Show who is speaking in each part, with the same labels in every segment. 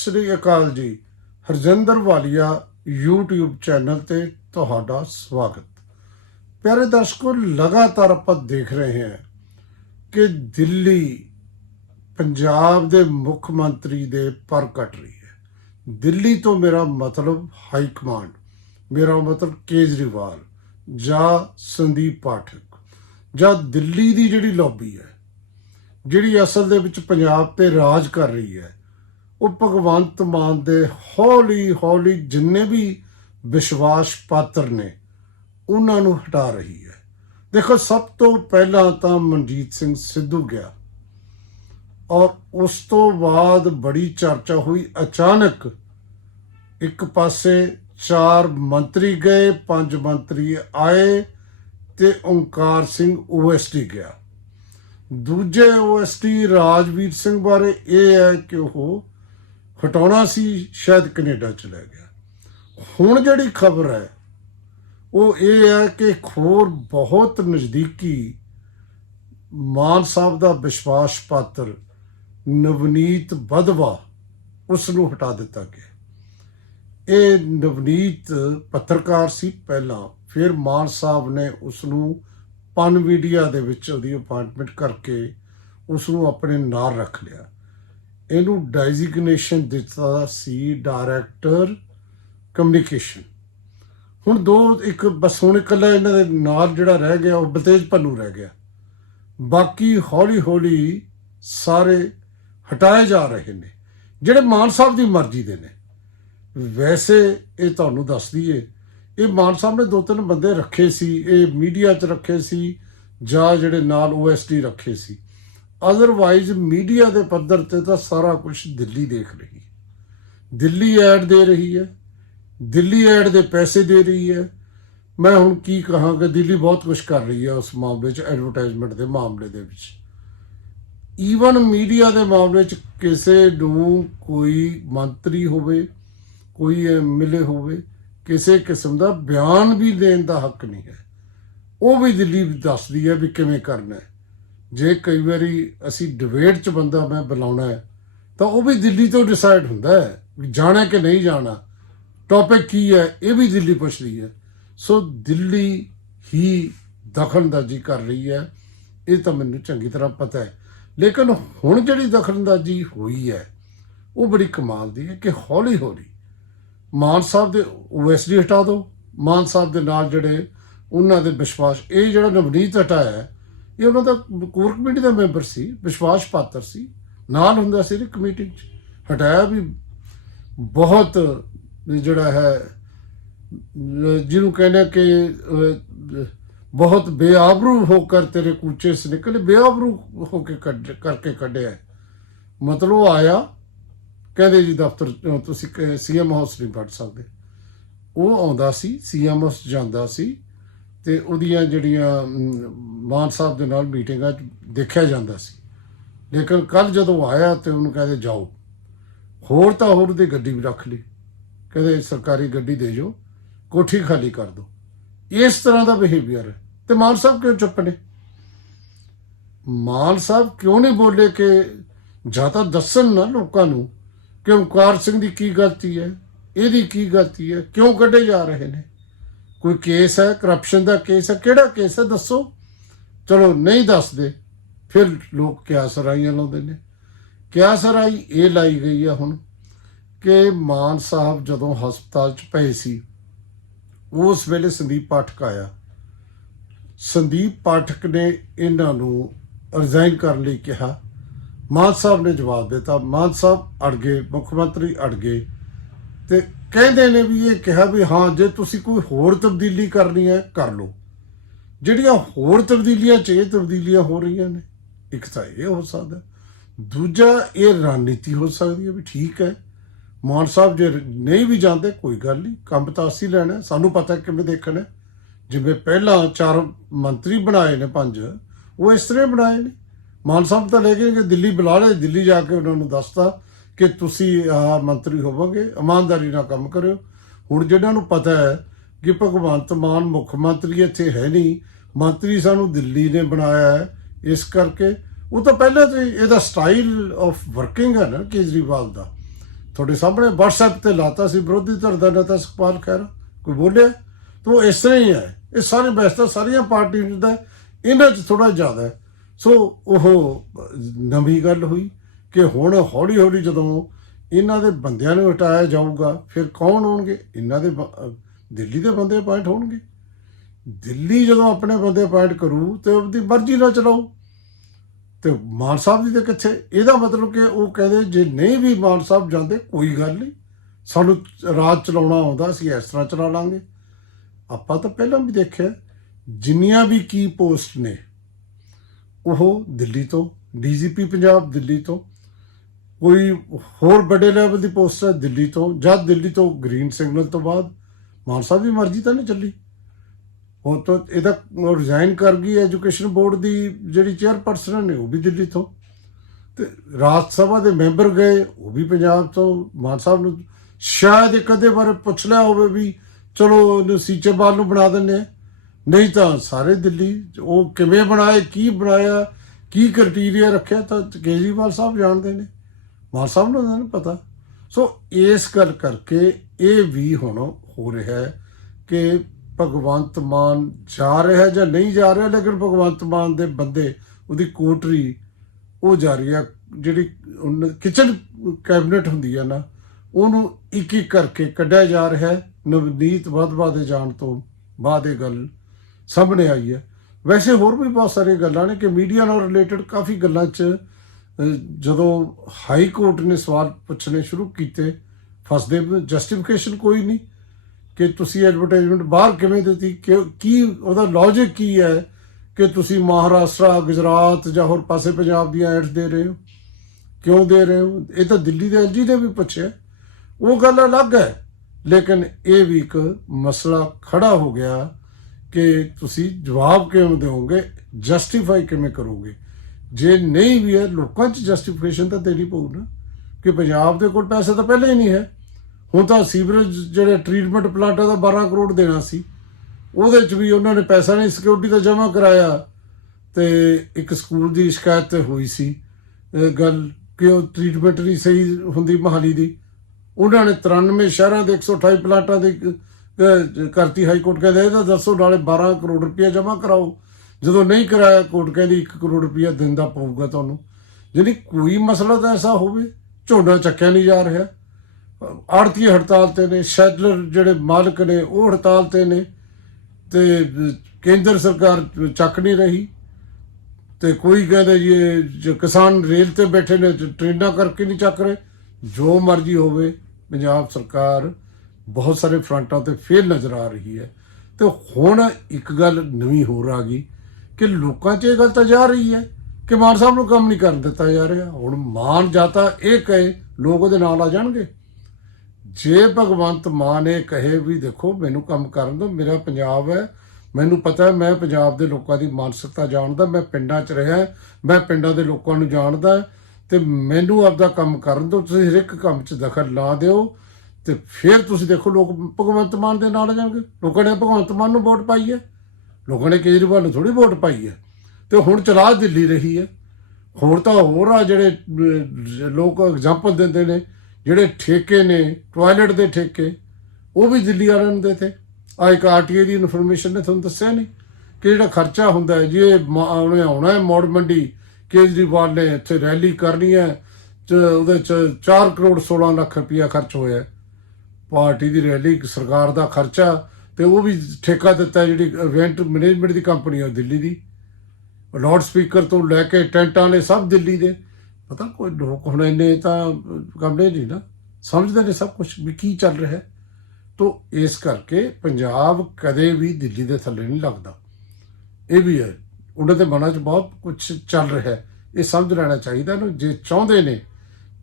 Speaker 1: ਸ੍ਰੀ ਅਕਾਲ ਜੀ। ਹਰਜਿੰਦਰ ਵਾਲੀਆ YouTube channel ਤੇ ਤੁਹਾਡਾ ਸਵਾਗਤ। ਪਿਆਰੇ ਦਰਸ਼ਕੋ, ਲਗਾਤਾਰ ਆਪਾਂ ਦੇਖ ਰਹੇ ਹਾਂ ਕਿ ਦਿੱਲੀ ਪੰਜਾਬ ਦੇ ਮੁੱਖ ਮੰਤਰੀ ਦੇ ਪਰ ਕੱਟ ਰਹੀ ਹੈ। ਦਿੱਲੀ ਤੋਂ ਮੇਰਾ ਮਤਲਬ ਹਾਈ ਕਮਾਂਡ, ਮੇਰਾ ਮਤਲਬ ਕੇਜਰੀਵਾਲ ਜਾਂ ਸੰਦੀਪ ਪਾਠਕ ਜਾਂ ਦਿੱਲੀ ਦੀ ਜਿਹੜੀ ਲੌਬੀ ਹੈ, ਜਿਹੜੀ ਅਸਲ ਦੇ ਵਿੱਚ ਪੰਜਾਬ ਤੇ ਰਾਜ ਕਰ ਰਹੀ ਹੈ ਉਹ ਭਗਵੰਤ ਮਾਨ ਦੇ ਹੌਲੀ ਹੌਲੀ ਜਿੰਨੇ ਵੀ ਵਿਸ਼ਵਾਸ ਪਾਤਰ ਨੇ, ਉਹਨਾਂ ਨੂੰ ਹਟਾ ਰਹੀ ਹੈ। ਦੇਖੋ, ਸਭ ਤੋਂ ਪਹਿਲਾਂ ਤਾਂ ਮਨਜੀਤ ਸਿੰਘ ਸਿੱਧੂ ਗਿਆ। ਔਰ ਉਸ ਤੋਂ ਬਾਅਦ ਬੜੀ ਚਰਚਾ ਹੋਈ। ਅਚਾਨਕ ਇੱਕ ਪਾਸੇ ਚਾਰ ਮੰਤਰੀ ਗਏ, ਪੰਜ ਮੰਤਰੀ ਆਏ ਤੇ ਓਂਕਾਰ ਸਿੰਘ ਓਐਸਟੀ ਗਿਆ। ਦੂਜੇ ਓਐਸਟੀ ਰਾਜਵੀਰ ਸਿੰਘ ਬਾਰੇ ਇਹ ਹੈ ਕਿ ਉਹ ਹਟਾਉਣਾ ਸੀ, ਸ਼ਾਇਦ ਕੈਨੇਡਾ ਚਲਾ ਗਿਆ। ਹੁਣ ਜਿਹੜੀ ਖਬਰ ਹੈ, ਉਹ ਇਹ ਹੈ ਕਿ ਖੋਰ ਬਹੁਤ ਨਜ਼ਦੀਕੀ ਮਾਨ ਸਾਹਿਬ ਦਾ ਵਿਸ਼ਵਾਸ ਪਾਤਰ ਨਵਨੀਤ ਬਦਵਾ ਉਸ ਨੂੰ ਹਟਾ ਦਿੱਤਾ ਗਿਆ। ਇਹ ਨਵਨੀਤ ਪੱਤਰਕਾਰ ਸੀ ਪਹਿਲਾਂ, ਫਿਰ ਮਾਨ ਸਾਹਿਬ ਨੇ ਉਸ ਨੂੰ ਪਨ ਮੀਡੀਆ ਦੇ ਵਿੱਚ ਉਹਦੀ ਅਪਾਇੰਟਮੈਂਟ ਕਰਕੇ ਉਸ ਨੂੰ ਆਪਣੇ ਨਾਲ ਰੱਖ ਲਿਆ। ਇਹਨੂੰ ਡੈਜ਼ਿਗਨੇਸ਼ਨ ਦਿੱਤਾ ਸੀ ਡਾਇਰੈਕਟਰ ਕਮਿਊਨੀਕੇਸ਼ਨ ਹੁਣ ਦੋ, ਇੱਕ ਬਸ ਹੁਣ ਇਕੱਲਾ ਇਹਨਾਂ ਦੇ ਨਾਲ ਜਿਹੜਾ ਰਹਿ ਗਿਆ, ਉਹ ਬਤੇਜ ਭੱਲੂ ਰਹਿ ਗਿਆ। ਬਾਕੀ ਹੌਲੀ ਹੌਲੀ ਸਾਰੇ ਹਟਾਏ ਜਾ ਰਹੇ ਨੇ, ਜਿਹੜੇ ਮਾਨ ਸਾਹਿਬ ਦੀ ਮਰਜ਼ੀ ਦੇ ਨੇ। ਵੈਸੇ ਇਹ ਤੁਹਾਨੂੰ ਦੱਸ ਦਈਏ, ਇਹ ਮਾਨ ਸਾਹਿਬ ਨੇ ਦੋ ਤਿੰਨ ਬੰਦੇ ਰੱਖੇ ਸੀ, ਇਹ ਮੀਡੀਆ 'ਚ ਰੱਖੇ ਸੀ ਜਾਂ ਜਿਹੜੇ ਨਾਲ ਓਐਸਟੀ ਰੱਖੇ ਸੀ। ਅਦਰਵਾਈਜ਼ ਮੀਡੀਆ ਦੇ ਪੱਧਰ ਤੇ ਤਾਂ ਸਾਰਾ ਕੁਝ ਦਿੱਲੀ ਦੇਖ ਰਹੀ ਹੈ। ਦਿੱਲੀ ਐਡ ਦੇ ਰਹੀ ਹੈ। ਦਿੱਲੀ ਐਡ ਦੇ ਪੈਸੇ ਦੇ ਰਹੀ ਹੈ। ਮੈਂ ਹੁਣ ਕੀ ਕਹਾਂ ਕਿ ਦਿੱਲੀ ਬਹੁਤ ਕੁਝ ਕਰ ਰਹੀ ਹੈ ਉਸ ਮਾਮਲੇ 'ਚ ਐਡਵਰਟਾਈਜ਼ਮੈਂਟ ਦੇ ਮਾਮਲੇ ਦੇ ਵਿੱਚ। ਈਵਨ ਮੀਡੀਆ ਦੇ ਮਾਮਲੇ 'ਚ ਕਿਸੇ ਨੂੰ ਕੋਈ ਮੰਤਰੀ ਹੋਵੇ, ਕੋਈ ਐਮਐਲਏ ਹੋਵੇ, ਕਿਸੇ ਕਿਸਮ ਦਾ ਬਿਆਨ ਵੀ ਦੇਣ ਦਾ ਹੱਕ ਨਹੀਂ ਹੈ। ਉਹ ਵੀ ਦਿੱਲੀ ਦੱਸਦੀ ਹੈ ਵੀ ਕਿਵੇਂ ਕਰਨਾ ਹੈ। ਜੇ ਕਈ ਵਾਰੀ ਅਸੀਂ ਡਿਬੇਟ 'ਚ ਬੰਦਾ ਮੈਂ ਬੁਲਾਉਣਾ ਹੈ ਤਾਂ ਉਹ ਵੀ ਦਿੱਲੀ ਤੋਂ ਡਿਸਾਈਡ ਹੁੰਦਾ ਹੈ ਵੀ ਜਾਣਾ ਕਿ ਨਹੀਂ ਜਾਣਾ। ਟੌਪਿਕ ਕੀ ਹੈ? ਇਹ ਵੀ ਦਿੱਲੀ ਪੁੱਛਦੀ ਹੈ। ਸੋ ਦਿੱਲੀ ਹੀ ਦਖਲਅੰਦਾਜ਼ੀ ਕਰ ਰਹੀ ਹੈ। ਇਹ ਤਾਂ ਮੈਨੂੰ ਚੰਗੀ ਤਰ੍ਹਾਂ ਪਤਾ ਹੈ। ਲੇਕਿਨ ਹੁਣ ਜਿਹੜੀ ਦਖਲਅੰਦਾਜ਼ੀ ਹੋਈ ਹੈ ਉਹ ਬੜੀ ਕਮਾਲ ਦੀ ਹੈ ਕਿ ਹੌਲੀ ਹੌਲੀ ਮਾਨ ਸਾਹਿਬ ਦੇ ਓਐਸਡੀ ਹਟਾ ਦਿਓ। ਮਾਨ ਸਾਹਿਬ ਦੇ ਨਾਲ ਜਿਹੜੇ ਉਹਨਾਂ ਦੇ ਵਿਸ਼ਵਾਸ ਇਹ ਜਿਹੜਾ ਨਵਨੀਤ ਹਟਾਇਆ ਹੈ, ਇਹ ਉਹਨਾਂ ਦਾ ਕੋਰ ਕਮੇਟੀ ਦਾ ਮੈਂਬਰ ਸੀ, ਵਿਸ਼ਵਾਸ ਪਾਤਰ ਸੀ। ਨਾਲ ਹੁੰਦਾ ਸੀ ਕਮੇਟੀ ਚ। ਹਟਾਇਆ ਵੀ ਬਹੁਤ ਜਿਹੜਾ ਹੈ, ਜਿਹਨੂੰ ਕਹਿੰਦੇ ਕਿ ਬਹੁਤ ਬੇਆਬਰੂ ਹੋ ਕਰ ਤੇਰੇ ਕੂਚੇ ਸੇ ਨਿਕਲੇ, ਬੇਆਬਰੂ ਹੋ ਕੇ ਕੱਢ, ਕਰਕੇ ਕੱਢਿਆ। ਮਤਲਬ ਉਹ ਆਇਆ, ਕਹਿੰਦੇ ਜੀ ਦਫ਼ਤਰ, ਅਹ, ਤੁਸੀਂ ਸੀਐਮ ਹਾਊਸ ਨਹੀਂ ਵੜ ਸਕਦੇ। ਉਹ ਆਉਂਦਾ ਸੀ, ਸੀਐਮ ਹਾਊਸ ਜਾਂਦਾ ਸੀ। ਤੇ ਉਹਦੀਆਂ ਜਿਹੜੀਆਂ ਮਾਨ ਸਾਹਿਬ ਦੇ ਨਾਲ ਮੀਟਿੰਗਾਂ 'ਚ ਦੇਖਿਆ ਜਾਂਦਾ ਸੀ। ਲੇਕਿਨ ਕੱਲ ਜਦੋਂ ਆਇਆ ਤੇ ਉਹਨੂੰ ਕਹਿੰਦੇ, ਜਾਓ। ਹੋਰ ਤਾਂ ਹੋਰ ਦੀ ਗੱਡੀ ਵੀ ਰੱਖ ਲਈ। ਕਹਿੰਦੇ, ਸਰਕਾਰੀ ਗੱਡੀ ਦੇ ਜੋ ਕੋਠੀ ਖਾਲੀ ਕਰ ਦਿਓ ਇਸ ਤਰ੍ਹਾਂ ਦਾ ਬਿਹੇਵੀਅਰ ਹੈ। ਤੇ ਮਾਨ ਸਾਹਿਬ ਕਿਉਂ ਚੁੱਪ ਨੇ? ਮਾਨ ਸਾਹਿਬ ਕਿਉਂ ਨਹੀਂ ਬੋਲੇ ਕਿ ਜਾਂ ਤਾਂ ਦੱਸਣ ਨਾ ਲੋਕਾਂ ਨੂੰ ਕਿ ਓਮਕਾਰ ਸਿੰਘ ਦੀ ਕੀ ਗਲਤੀ ਹੈ, ਇਹਦੀ ਕੀ ਗਲਤੀ ਹੈ, ਕਿਉਂ ਕੱਢੇ ਜਾ ਰਹੇ ਨੇ? ਕੋਈ ਕੇਸ ਹੈ ਕਰਪਸ਼ਨ ਦਾ ਕੇਸ ਹੈ, ਕਿਹੜਾ ਕੇਸ ਹੈ, ਦੱਸੋ। ਚਲੋ, ਨਹੀਂ ਦੱਸਦੇ, ਫਿਰ ਲੋਕ ਕਿਆ ਸਰਾਈਆਂ ਲਾਉਂਦੇ ਨੇ। ਕਿਆ ਸਰਾਈ ਇਹ ਲਾਈ ਗਈ ਆ ਹੁਣ ਕਿ ਮਾਨ ਸਾਹਿਬ ਜਦੋਂ ਹਸਪਤਾਲ 'ਚ ਪਏ ਸੀ, ਉਸ ਵੇਲੇ ਸੰਦੀਪ ਪਾਠਕ ਆਇਆ। ਸੰਦੀਪ ਪਾਠਕ ਨੇ ਇਹਨਾਂ ਨੂੰ ਰਿਜ਼ਾਈਨ ਕਰਨ ਲਈ ਕਿਹਾ। ਮਾਨ ਸਾਹਿਬ ਨੇ ਜਵਾਬ ਦਿੱਤਾ। ਮਾਨ ਸਾਹਿਬ ਅੜ ਗਏ, ਮੁੱਖ ਮੰਤਰੀ ਅੜ ਗਏ ਤੇ ਕਹਿੰਦੇ ਨੇ ਵੀ ਇਹ ਕਿਹਾ ਵੀ ਹਾਂ, ਜੇ ਤੁਸੀਂ ਕੋਈ ਹੋਰ ਤਬਦੀਲੀ ਕਰਨੀ ਹੈ, ਕਰ ਲਓ। ਜਿਹੜੀਆਂ ਹੋਰ ਤਬਦੀਲੀਆਂ ਚ ਇਹ ਤਬਦੀਲੀਆਂ ਹੋ ਰਹੀਆਂ ਨੇ, ਇੱਕ ਤਾਂ ਇਹ ਹੋ ਸਕਦਾ ਦੂਜਾ, ਇਹ ਰਣਨੀਤੀ ਹੋ ਸਕਦੀ ਹੈ ਵੀ ਠੀਕ ਹੈ। ਮਾਨ ਸਾਹਿਬ ਜੇ ਨਹੀਂ ਵੀ ਜਾਂਦੇ, ਕੋਈ ਗੱਲ ਨਹੀਂ, ਕੰਮ ਤਾਂ ਅਸੀਂ ਲੈਣਾ ਸਾਨੂੰ ਪਤਾ ਕਿਵੇਂ ਦੇਖਣਾ ਜਿਵੇਂ ਪਹਿਲਾਂ ਚਾਰ ਮੰਤਰੀ ਬਣਾਏ ਨੇ ਪੰਜ, ਉਹ ਇਸ ਤਰ੍ਹਾਂ ਬਣਾਏ ਨੇ। ਮਾਨ ਸਾਹਿਬ ਤਾਂ ਲੈ ਗਏ ਕਿ ਦਿੱਲੀ ਬੁਲਾ ਲਏ ਦਿੱਲੀ ਜਾ ਕੇ ਉਹਨਾਂ ਨੂੰ ਦੱਸਤਾ। ਕਿ ਤੁਸੀਂ ਆ ਮੰਤਰੀ ਹੋਵੋਗੇ, ਇਮਾਨਦਾਰੀ ਨਾਲ ਕੰਮ ਕਰਿਓ। ਹੁਣ ਜਿਹਨਾਂ ਨੂੰ ਪਤਾ ਹੈ ਕਿ ਭਗਵੰਤ ਮਾਨ ਮੁੱਖ ਮੰਤਰੀ ਇੱਥੇ ਹੈ ਨਹੀਂ, ਮੰਤਰੀ ਸਾਨੂੰ ਦਿੱਲੀ ਨੇ ਬਣਾਇਆ ਹੈ, ਇਸ ਕਰਕੇ ਉਹ ਤਾਂ ਪਹਿਲਾਂ ਤੋਂ ਇਹਦਾ ਸਟਾਈਲ ਆਫ ਵਰਕਿੰਗ ਹੈ ਨਾ ਕੇਜਰੀਵਾਲ ਦਾ। ਤੁਹਾਡੇ ਸਾਹਮਣੇ WhatsApp ਤੇ ਲਾਤਾ ਸੀ, ਵਿਰੋਧੀ ਧਿਰ ਦਾ ਨੇਤਾ ਸੁਖਪਾਲ ਖਹਿਰਾ, ਕੋਈ ਬੋਲਿਆ? ਤੋ ਇਸ ਤਰ੍ਹਾਂ ਹੀ ਹੈ, ਇਹ ਸਾਰੇ ਬੈਸਤਾ ਸਾਰੀਆਂ ਪਾਰਟੀਆਂ ਦਾ, ਇਹਨਾਂ 'ਚ ਥੋੜਾ ਜ਼ਿਆਦਾ ਹੈ। ਸੋ ਉਹ ਨਵੀਂ ਗੱਲ ਹੋਈ। ਕਿ ਹੁਣ ਹੌਲੀ ਹੌਲੀ ਜਦੋਂ ਇਹਨਾਂ ਦੇ ਬੰਦਿਆਂ ਨੂੰ ਹਟਾਇਆ ਜਾਊਗਾ, ਫਿਰ ਕੌਣ ਹੋਣਗੇ ਇਹਨਾਂ ਦੇ ਬ- ਦਿੱਲੀ ਦੇ ਬੰਦੇ ਅਪਾਇੰਟ ਹੋਣਗੇ। ਦਿੱਲੀ ਜਦੋਂ ਆਪਣੇ ਬੰਦੇ ਅਪਾਇੰਟ ਕਰੂ ਤੇ ਉਹਦੀ ਮਰਜ਼ੀ ਨਾਲ ਚਲਾਉ ਤੇ ਮਾਨ ਸਾਹਿਬ ਦੀ ਤੇ ਕਿੱਥੇ? ਇਹਦਾ ਮਤਲਬ ਕਿ ਉਹ ਕਹਿੰਦੇ, ਜੇ ਨਹੀਂ ਵੀ ਮਾਨ ਸਾਹਿਬ ਜਾਂਦੇ, ਕੋਈ ਗੱਲ ਨਹੀਂ। ਸਾਨੂੰ ਰਾਜ ਚਲਾਉਣਾ ਆਉਂਦਾ, ਅਸੀਂ ਇਸ ਤਰ੍ਹਾਂ ਚਲਾ ਲਾਂਗੇ। ਆਪਾਂ ਤਾਂ ਪਹਿਲਾਂ ਵੀ ਦੇਖਿਆ, ਜਿੰਨੀਆਂ ਵੀ ਕੀ ਪੋਸਟ ਨੇ, ਉਹ ਦਿੱਲੀ ਤੋਂ, ਡੀਜੀਪੀ ਪੰਜਾਬ ਦਿੱਲੀ ਤੋਂ ਕੋਈ ਹੋਰ ਵੱਡੇ ਲੈਵਲ ਦੀ ਪੋਸਟ ਹੈ ਦਿੱਲੀ ਤੋਂ ਜਦ ਦਿੱਲੀ ਤੋਂ ਗ੍ਰੀਨ ਸਿਗਨਲ ਤੋਂ ਬਾਅਦ, ਮਾਨ ਸਾਹਿਬ ਦੀ ਮਰਜ਼ੀ ਤਾਂ ਨਹੀਂ ਚੱਲੀ। ਹੁਣ ਤਾਂ ਇਹਦਾ ਰਿਜ਼ਾਈਨ ਕਰ ਗਈ ਐਜੂਕੇਸ਼ਨ ਬੋਰਡ ਦੀ ਜਿਹੜੀ ਚੇਅਰਪਰਸਨ ਨੇ, ਉਹ ਵੀ ਦਿੱਲੀ ਤੋਂ। ਤੇ ਰਾਜ ਸਭਾ ਦੇ ਮੈਂਬਰ ਗਏ, ਉਹ ਵੀ ਪੰਜਾਬ ਤੋਂ। ਮਾਨ ਸਾਹਿਬ ਨੂੰ ਸ਼ਾਇਦ ਇੱਕ ਅੱਧੇ ਬਾਰੇ ਪੁੱਛ ਲਿਆ ਹੋਵੇ ਵੀ ਚਲੋ ਉਹਨੂੰ ਸੀਚੇਵਾਲ ਨੂੰ ਬਣਾ ਦਿੰਦੇ ਨਹੀਂ ਤਾਂ ਸਾਰੇ ਦਿੱਲੀ, ਉਹ ਕਿਵੇਂ ਬਣਾਏ, ਕੀ ਬਣਾਇਆ, ਕੀ ਕ੍ਰਾਈਟੇਰੀਆ ਰੱਖਿਆ ਤਾਂ ਕੇਜਰੀਵਾਲ ਸਾਹਿਬ ਜਾਣਦੇ ਨੇ। ਮਾਨ ਸਾਹਿਬ ਨੂੰ ਤਾਂ ਨਹੀਂ ਪਤਾ। ਸੋ ਇਸ ਗੱਲ ਕਰਕੇ ਇਹ ਵੀ ਹੁਣ ਹੋ ਰਿਹਾ ਹੈ ਕਿ ਭਗਵੰਤ ਮਾਨ ਜਾ ਰਿਹਾ ਜਾਂ ਨਹੀਂ ਜਾ ਰਿਹਾ, ਲੇਕਿਨ ਭਗਵੰਤ ਮਾਨ ਦੇ ਬੰਦੇ, ਉਹਦੀ ਕੋਟਰੀ, ਉਹ ਜਾ ਰਹੀ ਆ। ਜਿਹੜੀ ਕਿਚਨ ਕੈਬਨਿਟ ਹੁੰਦੀ ਆ ਨਾ, ਉਹਨੂੰ ਇੱਕ ਇੱਕ ਕਰਕੇ ਕੱਢਿਆ ਜਾ ਰਿਹਾ ਹੈ। ਨਵਨੀਤ ਵਧਵਾ ਦੇ ਜਾਣ ਤੋਂ ਬਾਅਦ ਇਹ ਗੱਲ ਸਾਹਮਣੇ ਆਈ ਹੈ। ਵੈਸੇ ਹੋਰ ਵੀ ਬਹੁਤ ਸਾਰੀਆਂ ਗੱਲਾਂ ਨੇ ਕਿ ਮੀਡੀਆ ਨਾਲ ਰਿਲੇਟਡ ਕਾਫੀ ਗੱਲਾਂ 'ਚ ਜਦੋਂ ਹਾਈ ਕੋਰਟ ਨੇ ਸਵਾਲ ਪੁੱਛਣੇ ਸ਼ੁਰੂ ਕੀਤੇ, ਫਸਦੇ ਜਸਟੀਫਿਕੇਸ਼ਨ ਕੋਈ ਨਹੀਂ ਕਿ ਤੁਸੀਂ ਐਡਵਰਟਾਈਜ਼ਮੈਂਟ ਬਾਹਰ ਕਿਵੇਂ ਦਿੱਤੀ, ਕਿ, ਕੀ ਉਹਦਾ ਲੌਜੀਕ ਕੀ ਹੈ ਕਿ ਤੁਸੀਂ ਮਹਾਰਾਸ਼ਟਰ, ਗੁਜਰਾਤ ਜਾਂ ਹੋਰ ਪਾਸੇ ਪੰਜਾਬ ਦੀਆਂ ਐਡਸ ਦੇ ਰਹੇ ਹੋ? ਕਿਉਂ ਦੇ ਰਹੇ ਹੋ? ਇਹ ਤਾਂ ਦਿੱਲੀ ਦੇ ਐਲਜੀ ਨੇ ਵੀ ਪੁੱਛਿਆ। ਉਹ ਗੱਲ ਅਲੱਗ ਹੈ। ਲੇਕਿਨ ਇਹ ਵੀ ਇੱਕ ਮਸਲਾ ਖੜਾ ਹੋ ਗਿਆ ਕਿ ਤੁਸੀਂ ਜਵਾਬ ਕਿਵੇਂ ਦਿਓਗੇ? ਜਸਟੀਫਾਈ ਕਿਵੇਂ ਕਰੋਗੇ? ਜੇ ਨਹੀਂ ਵੀ ਹੈ, ਲੋਕਾਂ 'ਚ ਜਸਟੀਫਿਕੇਸ਼ਨ ਤਾਂ ਦੇਣੀ ਪਊ ਨਾ। ਕਿ ਪੰਜਾਬ ਦੇ ਕੋਲ ਪੈਸਾ ਤਾਂ ਪਹਿਲਾਂ ਹੀ ਨਹੀਂ ਹੈ। ਹੁਣ ਤਾਂ ਸੀਵਰੇਜ ਜਿਹੜੇ ਟ੍ਰੀਟਮੈਂਟ ਪਲਾਂਟਾਂ ਦਾ 12 ਕਰੋੜ ਦੇਣਾ ਸੀ। ਉਹਦੇ 'ਚ ਵੀ ਉਹਨਾਂ ਨੇ ਪੈਸਾ ਨਹੀਂ ਸਿਕਿਉਰਿਟੀ ਦਾ ਜਮ੍ਹਾਂ ਕਰਾਇਆ। ਤੇ ਇੱਕ ਸਕੂਲ ਦੀ ਸ਼ਿਕਾਇਤ ਤੇ ਹੋਈ ਸੀ। ਗੱਲ ਕਿ ਉਹ ਟ੍ਰੀਟਮੈਂਟ ਨਹੀਂ ਸਹੀ ਹੁੰਦੀ ਮਹਾਲੀ ਦੀ। ਉਹਨਾਂ ਨੇ 93 ਸ਼ਹਿਰਾਂ ਦੇ 128 ਪਲਾਟਾਂ ਦੀ ਕਰਤੀ ਹਾਈ ਕੋਰਟ, ਕਹਿੰਦੇ ਇਹਦਾ ਦੱਸੋ, ਨਾਲੇ 12 ਕਰੋੜ ਰੁਪਇਆ ਜਮ੍ਹਾਂ ਕਰਾਓ। ਜਦੋਂ ਨਹੀਂ ਕਰਾਇਆ, ਕੋਰਟ ਕਹਿੰਦੀ 1 ਕਰੋੜ ਰੁਪਇਆ ਦਿਨ ਦਾ ਪਊਗਾ ਤੁਹਾਨੂੰ। ਜਿਹੜੀ ਕੋਈ ਮਸਲਾ ਤਾਂ ਐਸਾ ਹੋਵੇ, ਝੋਨਾ ਚੱਕਿਆ ਨਹੀਂ ਜਾ ਰਿਹਾ। ਆੜਤੀ ਹੜਤਾਲ ਤੇ ਨੇ, ਸ਼ੈਡਲਰ ਜਿਹੜੇ ਮਾਲਕ ਨੇ, ਉਹ ਹੜਤਾਲ ਤੇ ਨੇ ਤੇ ਕੇਂਦਰ ਸਰਕਾਰ ਚੱਕ ਨਹੀਂ ਰਹੀ। ਤੇ ਕੋਈ ਕਹਿੰਦਾ ਜੀ ਕਿਸਾਨ ਰੇਲ ਤੇ ਬੈਠੇ ਨੇ, ਤੇ ਟ੍ਰੇਨਾਂ ਕਰਕੇ ਨਹੀਂ ਚੱਕ ਰਹੇ। ਜੋ ਮਰਜ਼ੀ ਹੋਵੇ, ਪੰਜਾਬ ਸਰਕਾਰ ਬਹੁਤ ਸਾਰੇ ਫਰੰਟਾਂ ਤੇ ਫੇਲ ਨਜ਼ਰ ਆ ਰਹੀ ਹੈ। ਤੇ ਹੁਣ ਇੱਕ ਗੱਲ ਨਵੀਂ ਹੋਰ ਆ ਗਈ। ਕਿ ਲੋਕਾਂ 'ਚ ਇਹ ਗੱਲ ਤਾਂ ਜਾ ਰਹੀ ਹੈ ਕਿ ਮਾਨ ਸਾਹਿਬ ਨੂੰ ਕੰਮ ਨਹੀਂ ਕਰਨ ਦਿੱਤਾ ਜਾ ਰਿਹਾ। ਹੁਣ ਮਾਨ ਜਾਤਾ ਇਹ ਕਹੇ, ਲੋਕ ਉਹਦੇ ਨਾਲ ਆ ਜਾਣਗੇ। ਜੇ ਭਗਵੰਤ ਮਾਨ ਇਹ ਕਹੇ ਵੀ ਦੇਖੋ, ਮੈਨੂੰ ਕੰਮ ਕਰਨ ਦਿਓ, ਮੇਰਾ ਪੰਜਾਬ ਹੈ, ਮੈਨੂੰ ਪਤਾ ਹੈ, ਮੈਂ ਪੰਜਾਬ ਦੇ ਲੋਕਾਂ ਦੀ ਮਾਨਸਿਕਤਾ ਜਾਣਦਾ, ਮੈਂ ਪਿੰਡਾਂ 'ਚ ਰਿਹਾ, ਮੈਂ ਪਿੰਡਾਂ ਦੇ ਲੋਕਾਂ ਨੂੰ ਜਾਣਦਾ, ਤੇ ਮੈਨੂੰ ਆਪਦਾ ਕੰਮ ਕਰਨ ਦਿਓ, ਤੁਸੀਂ ਹਰ ਇੱਕ ਕੰਮ 'ਚ ਦਖਲ ਨਾ ਦਿਓ, ਤੇ ਫਿਰ ਤੁਸੀਂ ਦੇਖੋ ਲੋਕ ਭਗਵੰਤ ਮਾਨ ਦੇ ਨਾਲ ਆ ਜਾਣਗੇ। ਲੋਕਾਂ ਨੇ ਭਗਵੰਤ ਮਾਨ ਨੂੰ ਵੋਟ ਪਾਈ ਹੈ। ਲੋਕਾਂ ਨੇ ਕੇਜਰੀਵਾਲ ਨੂੰ ਥੋੜੀ ਵੋਟ ਪਾਈ ਹੈ। ਤੇ ਹੁਣ ਚਲਾ ਦਿੱਲੀ ਰਹੀ ਹੈ। ਹੋਰ ਤਾਂ ਹੋਰ ਆ ਜਿਹੜੇ ਲੋਕ ਐਗਜ਼ਾਮਪਲ ਦਿੰਦੇ ਨੇ, ਜਿਹੜੇ ਠੇਕੇ ਨੇ ਟਾਇਲਟ ਦੇ ਠੇਕੇ, ਉਹ ਵੀ ਦਿੱਲੀ ਵਾਲਿਆਂ ਨੂੰ ਦਿੱਤੇ। ਆ ਇੱਕ ਆਰਟੀਏ ਦੀ ਇਨਫੋਰਮੇਸ਼ਨ ਨੇ, ਤੁਹਾਨੂੰ ਦੱਸਿਆ ਨਹੀਂ ਕਿ ਜਿਹੜਾ ਖਰਚਾ ਹੁੰਦਾ ਹੈ, ਜੀ ਉਹਨੇ ਆਉਣਾ ਹੈ ਮੋੜ ਮੰਡੀ, ਕੇਜਰੀਵਾਲ ਨੇ ਇੱਥੇ ਰੈਲੀ ਕਰਨੀ ਹੈ ਤੇ ਉਹਦੇ ਚ 4 ਕਰੋੜ 16 ਲੱਖ ਰੁਪਇਆ ਖਰਚ ਹੋਇਆ ਪਾਰਟੀ ਦੀ ਰੈਲੀ, ਸਰਕਾਰ ਦਾ ਖਰਚਾ ਤੇ ਉਹ ਵੀ ਠੇਕਾ ਦਿੱਤਾ ਜਿਹੜੀ ਇਵੈਂਟ ਮੈਨੇਜਮੈਂਟ ਦੀ ਕੰਪਨੀ ਆ ਦਿੱਲੀ ਦੀ। ਲਾਊਡ ਸਪੀਕਰ ਤੋਂ ਲੈ ਕੇ ਟੈਂਟਾਂ ਨੇ ਸਭ ਦਿੱਲੀ ਦੇ। ਪਤਾ ਕੋਈ ਲੋਕ ਹੁਣ ਇੰਨੇ ਤਾਂ ਕਮਲੇ ਨਹੀਂ ਨਾ, ਸਮਝਦੇ ਨੇ ਸਭ ਕੁਝ ਵੀ ਕੀ ਚੱਲ ਰਿਹਾ ਹੈ। ਤੋ ਇਸ ਕਰਕੇ ਪੰਜਾਬ ਕਦੇ ਵੀ ਦਿੱਲੀ ਦੇ ਥੱਲੇ ਨਹੀਂ ਲੱਗਦਾ। ਇਹ ਵੀ ਹੈ, ਉਹਨਾਂ ਦੇ ਮਨਾਂ 'ਚ ਬਹੁਤ ਕੁਝ ਚੱਲ ਰਿਹਾ ਹੈ। ਇਹ ਸਮਝ ਲੈਣਾ ਚਾਹੀਦਾ ਨੂੰ, ਜੇ ਚਾਹੁੰਦੇ ਨੇ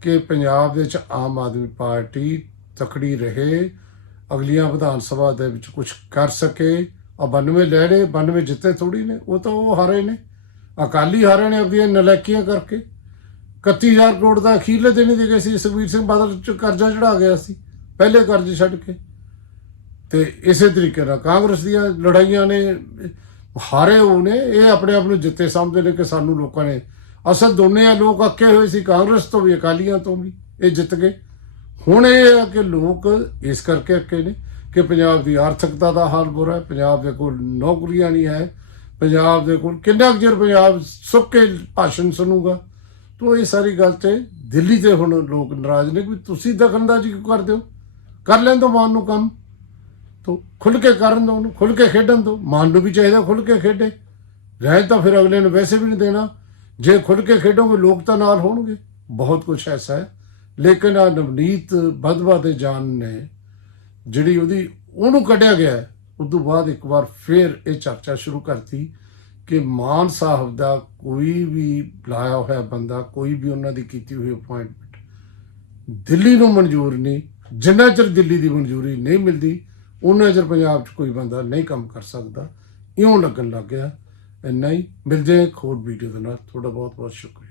Speaker 1: ਕਿ ਪੰਜਾਬ ਦੇ ਵਿੱਚ ਆਮ ਆਦਮੀ ਪਾਰਟੀ ਤਕੜੀ ਰਹੇ ਅਗਲੀਆਂ ਵਿਧਾਨ ਸਭਾ ਦੇ ਵਿੱਚ ਕੁਝ ਕਰ ਸਕੇ। ਆ 92 ਲੈ 92 ਜਿੱਤੇ ਥੋੜੀ ਨੇ, ਉਹ ਤਾਂ ਉਹ ਹਾਰੇ ਨੇ। ਅਕਾਲੀ ਹਾਰੇ ਨੇ ਆਪਣੀਆਂ ਨਲਾਇਕੀਆਂ ਕਰਕੇ। 31000 ਕਰੋੜ ਦਾ ਅਖੀਰਲੇ ਦਿਨ ਹੀ ਦੇ ਗਏ ਸੀ, ਸੁਖਬੀਰ ਸਿੰਘ ਬਾਦਲ ਚ ਕਰਜ਼ਾ ਚੜਾ ਗਿਆ ਸੀ, ਪਹਿਲੇ ਕਰਜ਼ੇ ਛੱਡ ਕੇ। ਤੇ ਇਸੇ ਤਰੀਕੇ ਨਾਲ ਕਾਂਗਰਸ ਦੀਆਂ ਲੜਾਈਆਂ ਨੇ, ਹਾਰੇ ਹੋਏ ਨੇ, ਇਹ ਆਪਣੇ ਆਪ ਨੂੰ ਜਿੱਤੇ ਸਮਝਦੇ ਨੇ ਕਿ ਸਾਨੂੰ ਲੋਕਾਂ ਨੇ, ਅਸਲ ਦੋਨੇ ਆ ਲੋਕ ਅੱਕੇ ਹੋਏ ਸੀ, ਕਾਂਗਰਸ ਤੋਂ ਵੀ, ਅਕਾਲੀਆਂ ਤੋਂ ਵੀ, ਇਹ ਜਿੱਤ ਗਏ। ਹੁਣ ਇਹ ਹੈ ਕਿ ਲੋਕ ਇਸ ਕਰਕੇ ਅੱਕੇ ਨੇ ਕਿ ਪੰਜਾਬ ਦੀ ਆਰਥਿਕਤਾ ਦਾ ਹਾਲ ਬੁਰਾ ਹੈ, ਪੰਜਾਬ ਦੇ ਕੋਲ ਨੌਕਰੀਆਂ ਨਹੀਂ ਹੈ, ਪੰਜਾਬ ਦੇ ਕੋਲ ਕਿੰਨਾ ਕੁ ਚਿਰ ਪੰਜਾਬ ਸੁੱਕੇ ਭਾਸ਼ਣ ਸੁਣੂਗਾ। ਤੋ ਇਹ ਸਾਰੀ ਗੱਲ ਤੇ ਦਿੱਲੀ ਦੇ ਹੁਣ ਲੋਕ ਨਾਰਾਜ਼ ਨੇ ਕਿ ਵੀ ਤੁਸੀਂ ਦਖਲਅੰਦਾਜ਼ੀ ਕਿਉਂ ਕਰਦੇ ਹੋ? ਕਰ ਲੈਣ ਦੋ ਮਾਨ ਨੂੰ ਕੰਮ। ਤੋ ਖੁੱਲ ਕੇ ਕਰਨ ਦੋ ਉਹਨੂੰ, ਖੁੱਲ ਕੇ ਖੇਡਣ ਦੋ ਮਾਨ ਨੂੰ ਵੀ ਚਾਹੀਦਾ ਖੁੱਲ ਕੇ ਖੇਡੇ। ਰਹਿ ਤਾਂ ਫਿਰ ਅਗਲੇ ਨੂੰ ਵੈਸੇ ਵੀ ਨਹੀਂ ਦੇਣਾ। ਜੇ ਖੁੱਲ ਕੇ ਖੇਡੋਗੇ, ਲੋਕ ਤਾਂ ਨਾਲ ਹੋਣਗੇ। ਬਹੁਤ ਕੁਝ ਐਸਾ ਹੈ। ਲੇਕਿਨ ਆ ਨਵਨੀਤ ਬਦਵਾ ਦੇ ਜਾਨ ਨੇ ਜਿਹੜੀ ਉਹਦੀ ਉਹਨੂੰ ਕੱਢਿਆ ਗਿਆ ਹੈ, ਉਸ ਤੋਂ ਬਾਅਦ ਇੱਕ ਵਾਰ ਫੇਰ ਇਹ ਚਰਚਾ ਸ਼ੁਰੂ ਕਰਤੀ ਕਿ ਮਾਨ ਸਾਹਿਬ ਦਾ ਕੋਈ ਵੀ ਬੁਲਾਇਆ ਹੋਇਆ ਬੰਦਾ ਕੋਈ ਵੀ ਉਹਨਾਂ ਦੀ ਕੀਤੀ ਹੋਈ ਅਪਾਇੰਟਮੈਂਟ ਦਿੱਲੀ ਨੂੰ ਮਨਜ਼ੂਰ ਨਹੀਂ ਜਿੰਨਾ ਚਿਰ ਦਿੱਲੀ ਦੀ ਮਨਜ਼ੂਰੀ ਨਹੀਂ ਮਿਲਦੀ ਉਹਨਾਂ ਚਿਰ ਪੰਜਾਬ 'ਚ ਕੋਈ ਬੰਦਾ ਨਹੀਂ ਕੰਮ ਕਰ ਸਕਦਾ। ਇਉਂ ਲੱਗਣ ਲੱਗ ਗਿਆ। ਇੰਨਾ ਹੀ। ਮਿਲਦੇ ਹਾਂ ਇੱਕ ਹੋਰ ਵੀਡੀਓ ਦੇ ਨਾਲ। ਤੁਹਾਡਾ ਬਹੁਤ ਬਹੁਤ ਸ਼ੁਕਰੀਆ।